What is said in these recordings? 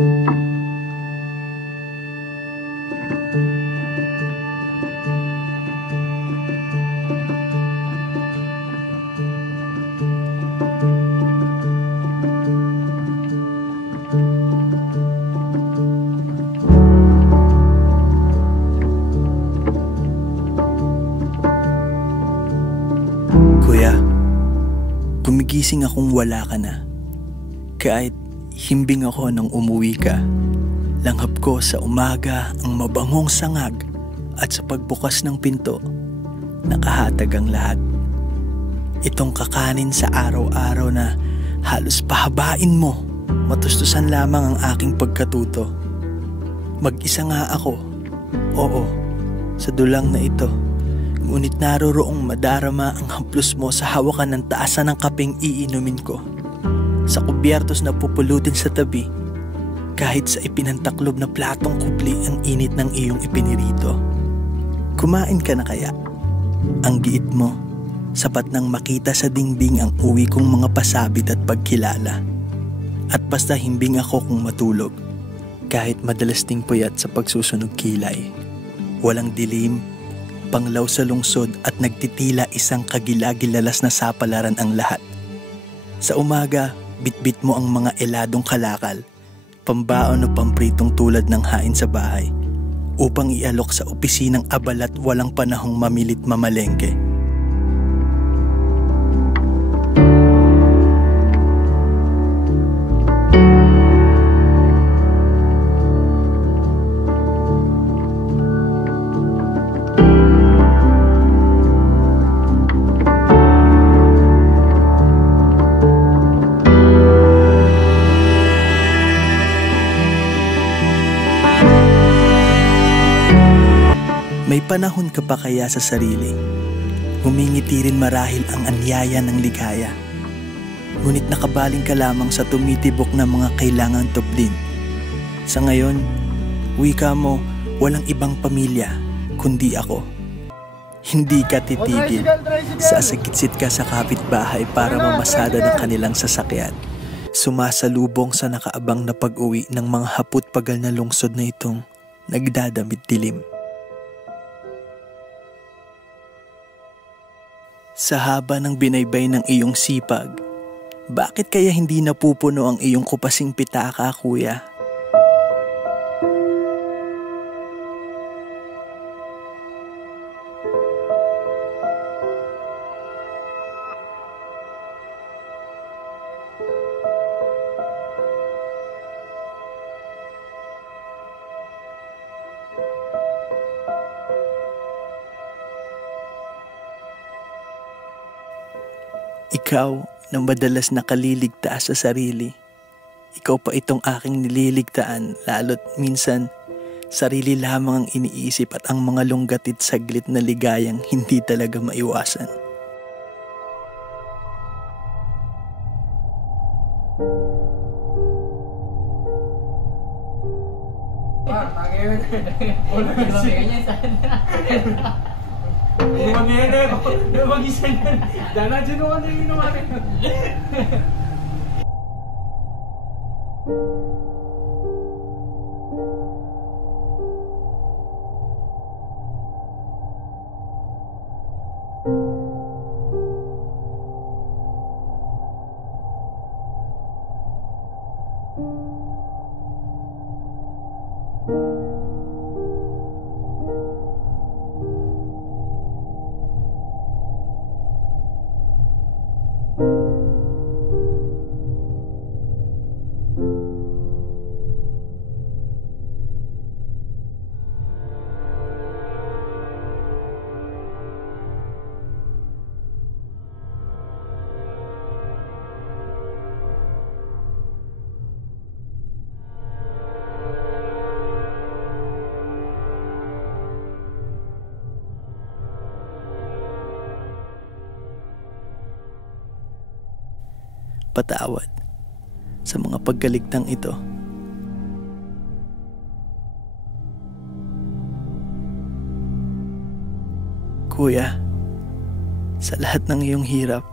Kuya, gumigising akong wala ka na. Kahit himbing ako nang umuwi ka, langhap ko sa umaga ang mabangong sangag at sa pagbukas ng pinto, nakahatag ang lahat. Itong kakanin sa araw-araw na halos pahabain mo, matustusan lamang ang aking pagkatuto. Mag-isa nga ako, oo, sa dulang na ito. Ngunit naroroong madarama ang haplos mo sa hawakan ng taasan ng kapeng iinumin ko. Sa kubyertos na pupulutin sa tabi, kahit sa ipinantaklob na platong kubli ang init ng iyong ipinirito. Kumain ka na kaya? Ang giit mo, sapat nang makita sa dingding ang uwi kong mga pasabit at pagkilala. At basta himbing ako kung matulog, kahit madalas ding puyat sa pagsusunog kilay. Walang dilim, panglaw sa lungsod at nagtitila isang kagilagilalas na sapalaran ang lahat. Sa umaga, bitbit mo ang mga eladong kalakal, pambaon o pampritong tulad ng hain sa bahay, upang ialok sa opisinang abal at walang panahong mamilit mamalengke. May panahon ka pa kaya sa sarili? Humingiti rin marahil ang anyaya ng ligaya. Ngunit nakabaling ka lamang sa tumitibok na mga kailangang tublin. Sa ngayon, wika mo, walang ibang pamilya, kundi ako. Hindi ka titigil. Sasagitsit ka sa kapitbahay para mamasada ng kanilang sasakyan. Sumasalubong sa nakaabang na pag-uwi ng mga hapot-pagal na lungsod na itong nagdadamit dilim. Sa haba ng binaybay ng iyong sipag, bakit kaya hindi napupuno ang iyong kupasing pitaka, kuya? Ikaw na madalas nakaliligtas sa sarili. Ikaw pa itong aking nililigtaan, lalo't minsan sarili lamang ang iniisip at ang mga lunggatid saglit na ligayang hindi talaga maiwasan. Mag-isa yan. Dana, dyan naman yung inumarin. Patawad sa mga pagkaligtang ito. Kuya, sa lahat ng iyong hirap,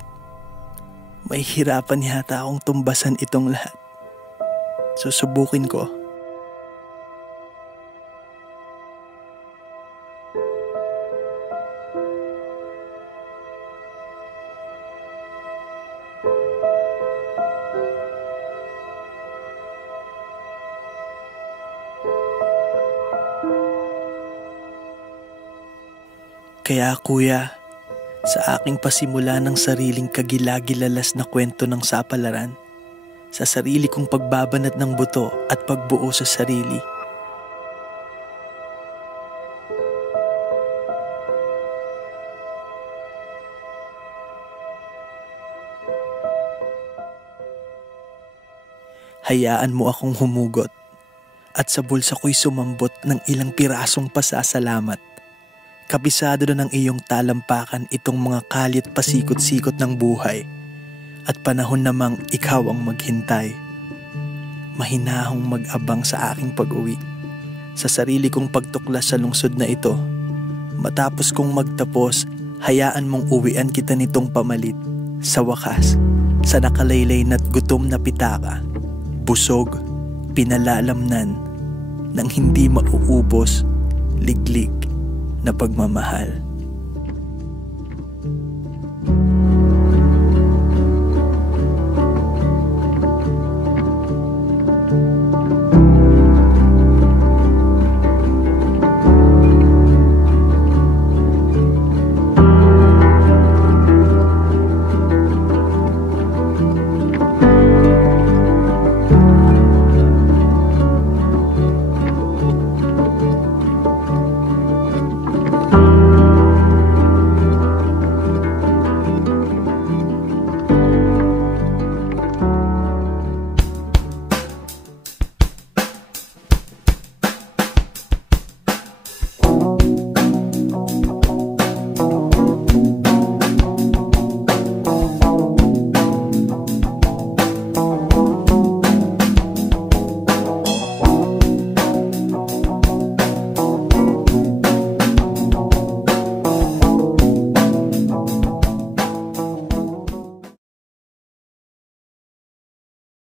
may hirapan yata akong tumbasan itong lahat. Susubukin ko Kaya kuya, sa aking pasimula ng sariling kagilagilalas na kwento ng sapalaran, sa sarili kong pagbabanat ng buto at pagbuo sa sarili, hayaan mo akong humugot at sa bulsa ko'y sumambot ng ilang pirasong pasasalamat. Kabisado na ng iyong talampakan itong mga kalit pasikot-sikot ng buhay at panahon namang ikaw ang maghintay. Mahinahong mag-abang sa aking pag-uwi, sa sarili kong pagtuklas sa lungsod na ito. Matapos kong magtapos, hayaan mong uwian kita nitong pamalit. Sa wakas, sa nakalaylay na't gutom na pitaka, busog, pinalalamnan, ng hindi mauubos, liglig na pagmamahal.